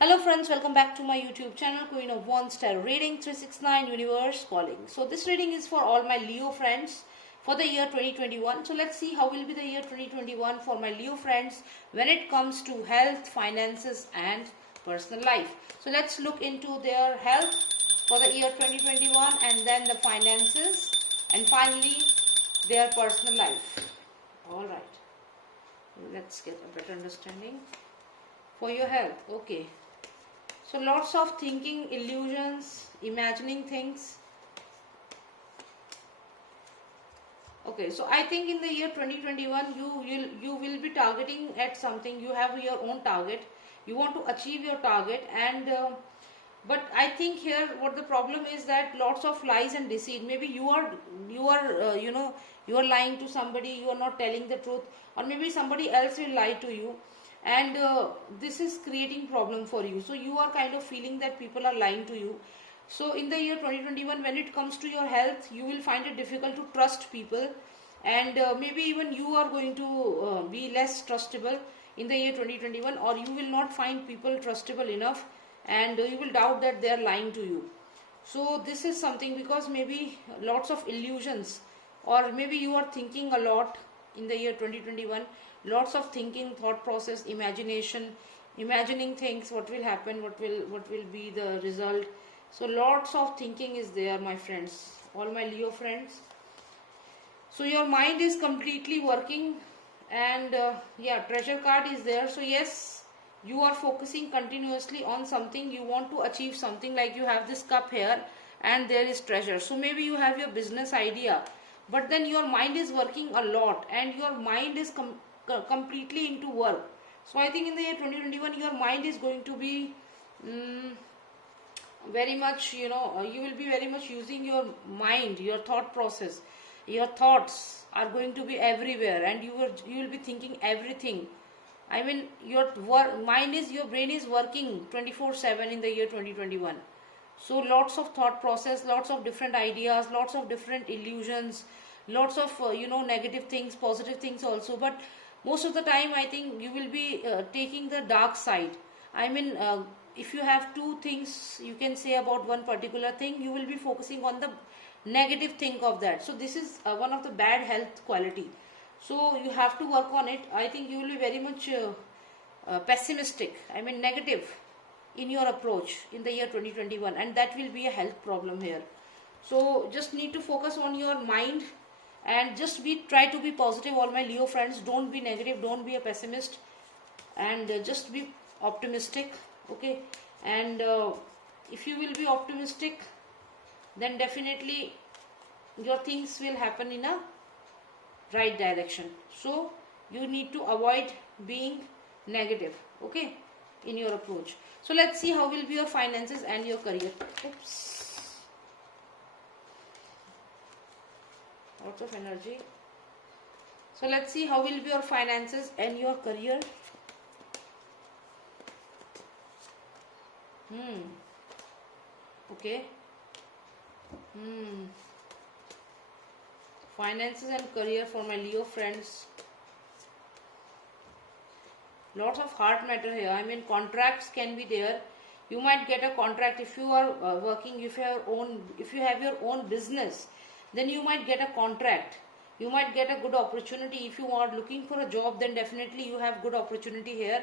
Hello friends, welcome back to my YouTube channel Queen of One Star Reading 369 Universe Calling. So this reading is for all my Leo friends for the year 2021. So let's see how will be the year 2021 for my Leo friends when it comes to health, finances and personal life. So let's look into their health for the year 2021 and then the finances and finally their personal life. Alright, let's get a better understanding for your health. Okay. So lots of thinking, illusions, imagining things. Okay, so I think in the year 2021 you will be targeting at something. You have your own target. You want to achieve your target, and but I think here what the problem is that lots of lies and deceit. Maybe you are lying to somebody. You are not telling the truth, or maybe somebody else will lie to you, and this is creating problem for you. So you are kind of feeling that people are lying to you. So in the year 2021 when it comes to your health, you will find it difficult to trust people, and maybe even you are going to be less trustable in the year 2021, or you will not find people trustable enough, and you will doubt that they are lying to you. So this is something, because maybe lots of illusions, or maybe you are thinking a lot in the year 2021, lots of thinking, thought process, imagination, imagining things, what will happen, what will be the result. So lots of thinking is there, my friends, all my Leo friends. So your mind is completely working, and yeah, treasure card is there. So yes, you are focusing continuously on something. You want to achieve something, like you have this cup here and there is treasure. So maybe you have your business idea, but then your mind is working a lot and your mind is completely into work. So I think in the year 2021 your mind is going to be very much, you will be very much using your mind, your thought process. Your thoughts are going to be everywhere, and you will be thinking everything. I mean, your your brain is working 24/7 in the year 2021. So lots of thought process, lots of different ideas, lots of different illusions, lots of negative things, positive things also. But most of the time I think you will be taking the dark side. I mean, if you have two things you can say about one particular thing, you will be focusing on the negative thing of that. So this is one of the bad health quality. So you have to work on it. I think you will be very much pessimistic, I mean negative, in your approach in the year 2021, and that will be a health problem here. So just need to focus on your mind, and just try to be positive, all my Leo friends. Don't be negative, don't be a pessimist, and just be optimistic. Okay, and if you will be optimistic, then definitely your things will happen in a right direction. So you need to avoid being negative, okay, in your approach. So let's see how will be your finances and your career. Oops, lots of energy. So let's see how will be your finances and your career. Okay. Finances and career for my Leo friends. Lots of heart matter here. I mean, contracts can be there. You might get a contract if you are working. If you have your own business, then you might get a contract. You might get a good opportunity. If you are looking for a job, then definitely you have good opportunity here.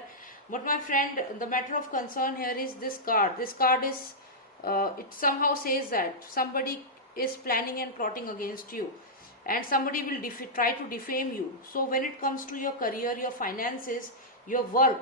But my friend, the matter of concern here is this card. This card is, it somehow says that somebody is planning and plotting against you, and somebody will try to defame you. So when it comes to your career, your finances, your work,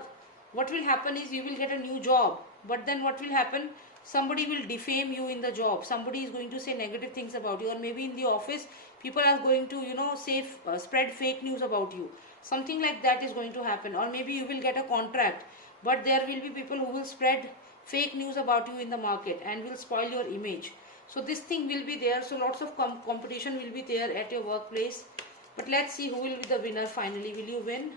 what will happen is you will get a new job, but then what will happen, somebody will defame you in the job. Somebody is going to say negative things about you, or maybe in the office people are going to say spread fake news about you. Something like that is going to happen. Or maybe you will get a contract, but there will be people who will spread fake news about you in the market and will spoil your image. So this thing will be there. So lots of competition will be there at your workplace. But let's see who will be the winner finally. Will you win?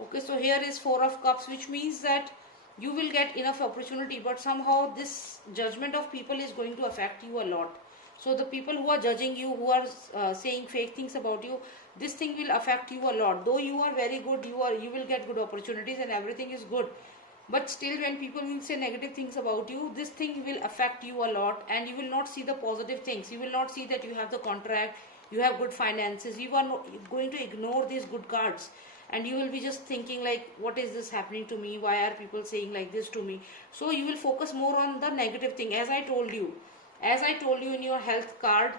Okay, so here is 4 of Cups, which means that you will get enough opportunity, but somehow this judgment of people is going to affect you a lot. So the people who are judging you, who are saying fake things about you, this thing will affect you a lot. Though you are very good, you will get good opportunities and everything is good, But still, when people will say negative things about you, this thing will affect you a lot, and you will not see the positive things. You will not see that you have the contract, you have good finances. You are not going to ignore these good cards, and you will be just thinking like, what is this happening to me? Why are people saying like this to me? So you will focus more on the negative thing. As I told you in your health card,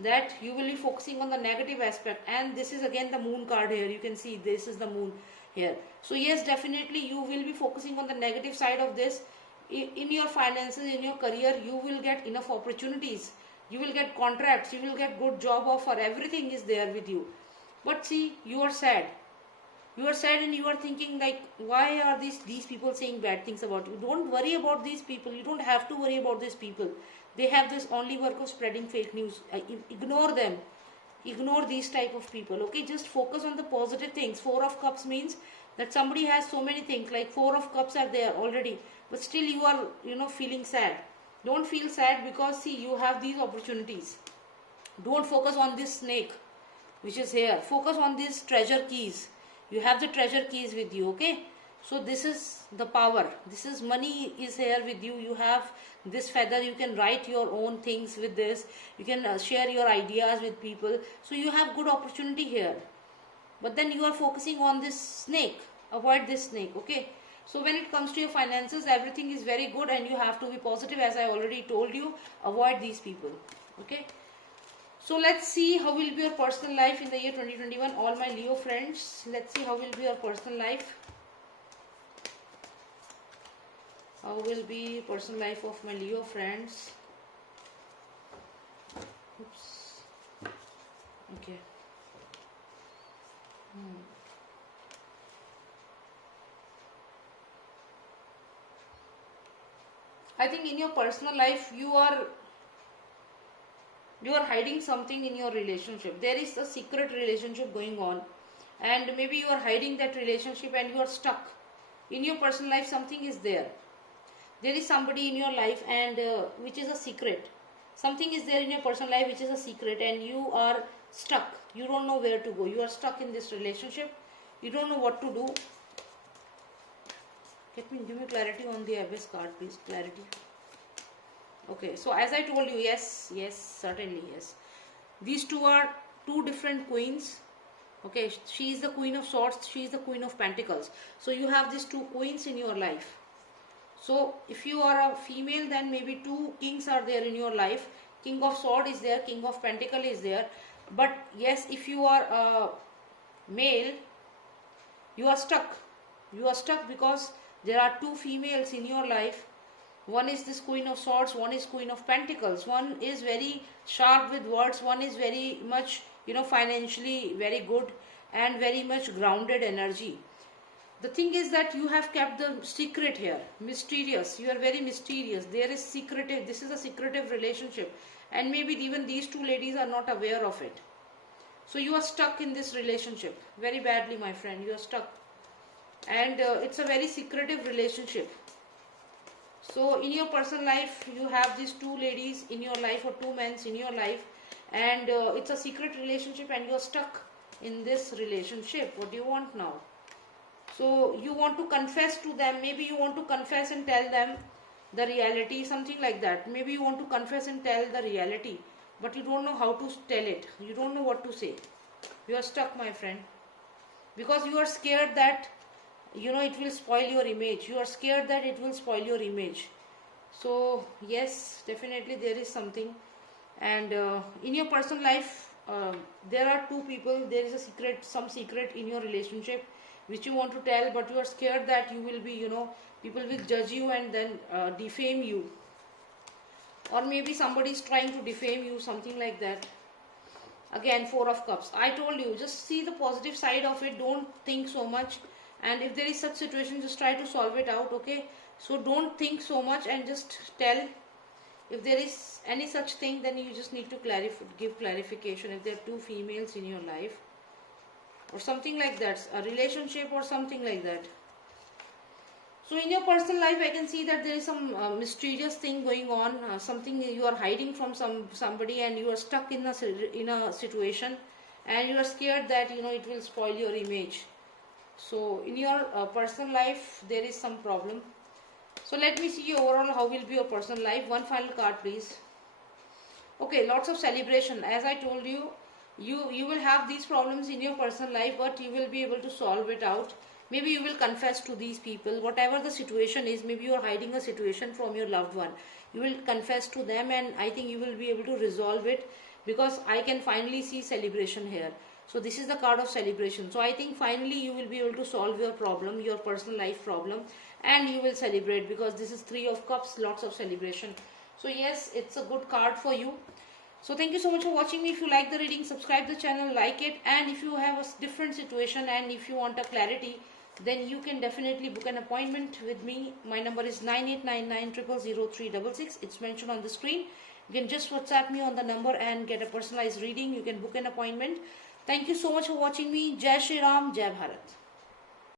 that you will be focusing on the negative aspect. And this is again the moon card here. You can see this is the moon here. So yes, definitely you will be focusing on the negative side of this. In your finances, in your career, you will get enough opportunities, you will get contracts, you will get good job offer, everything is there with you. But see, you are sad, and you are thinking like, why are these people saying bad things about you? Don't worry about these people. You don't have to worry about these people. They have this only work of spreading fake news. Ignore them. Ignore these type of people. Okay, just focus on the positive things. 4 of Cups means that somebody has so many things, like 4 of Cups are there already, but still you are feeling sad. Don't feel sad, because see, you have these opportunities. Don't focus on this snake which is here. Focus on these treasure keys. You have the treasure keys with you. Okay, so this is the power. This is money is here with you. You have this feather. You can write your own things with this. You can share your ideas with people. So you have good opportunity here. But then you are focusing on this snake. Avoid this snake. Okay, so when it comes to your finances, everything is very good, and you have to be positive, as I already told you. Avoid these people. Okay, so let's see how will be your personal life in the year 2021. All my Leo friends, let's see how will be your personal life. How will be personal life of my Leo friends? Oops. Okay. I think in your personal life you are hiding something in your relationship. There is a secret relationship going on, and maybe you are hiding that relationship and you are stuck. In your personal life something is there. There is somebody in your life, and which is a secret. Something is there in your personal life which is a secret, and you are stuck. You don't know where to go. You are stuck in this relationship. You don't know what to do. Give me clarity on the Abyss card, please. Clarity. Okay, so as I told you, yes, certainly, yes. These two are two different queens. Okay, she is the Queen of Swords, she is the Queen of Pentacles. So you have these two queens in your life. So if you are a female, then maybe two kings are there in your life. King of Sword is there, King of Pentacle is there. But yes, if you are a male, you are stuck. You are stuck because there are two females in your life. One is this Queen of Swords, one is Queen of Pentacles. One is very sharp with words, one is very much, financially very good and very much grounded energy. The thing is that you have kept the secret here, mysterious. You are very mysterious. There is secretive, this is a secretive relationship, and maybe even these two ladies are not aware of it. So you are stuck in this relationship very badly, my friend. You are stuck, and it's a very secretive relationship. So in your personal life, you have these two ladies in your life, or two men in your life, and it's a secret relationship, and you're stuck in this relationship. What do you want now? So you want to confess to them. Maybe you want to confess and tell them the reality, something like that. Maybe you want to confess and tell the reality, but you don't know how to tell it. You don't know what to say. You are stuck, my friend, because you are scared that it will spoil your image. You are scared that it will spoil your image. So yes, definitely there is something. And in your personal life, there are two people. There is a secret, some secret in your relationship which you want to tell, but you are scared that you will be, people will judge you and then defame you, or maybe somebody is trying to defame you, something like that. Again, 4 of Cups. I told you, just see the positive side of it. Don't think so much. And if there is such situation, just try to solve it out. Okay, so don't think so much and just tell. If there is any such thing, then you just need to give clarification. If there are two females in your life, or something like that, a relationship or something like that. So in your personal life, I can see that there is some mysterious thing going on. Something you are hiding from somebody, and you are stuck in a situation, and you are scared that it will spoil your image. So in your personal life, there is some problem. So let me see overall how will be your personal life. One final card, please. Okay, lots of celebration. As I told you, you will have these problems in your personal life, but you will be able to solve it out. Maybe you will confess to these people, whatever the situation is. Maybe you are hiding a situation from your loved one. You will confess to them, and I think you will be able to resolve it, because I can finally see celebration here. So this is the card of celebration. So I think finally you will be able to solve your problem, your personal life problem, and you will celebrate, because this is Three of Cups, lots of celebration. So yes, it's a good card for you. So thank you so much for watching me. If you like the reading, subscribe the channel, like it, and if you have a different situation and if you want a clarity, then you can definitely book an appointment with me. My number is 9899000366. It's mentioned on the screen. You can just WhatsApp me on the number and get a personalized reading. You can book an appointment. Thank you so much for watching me. Jai Shri Ram, Jai Bharat.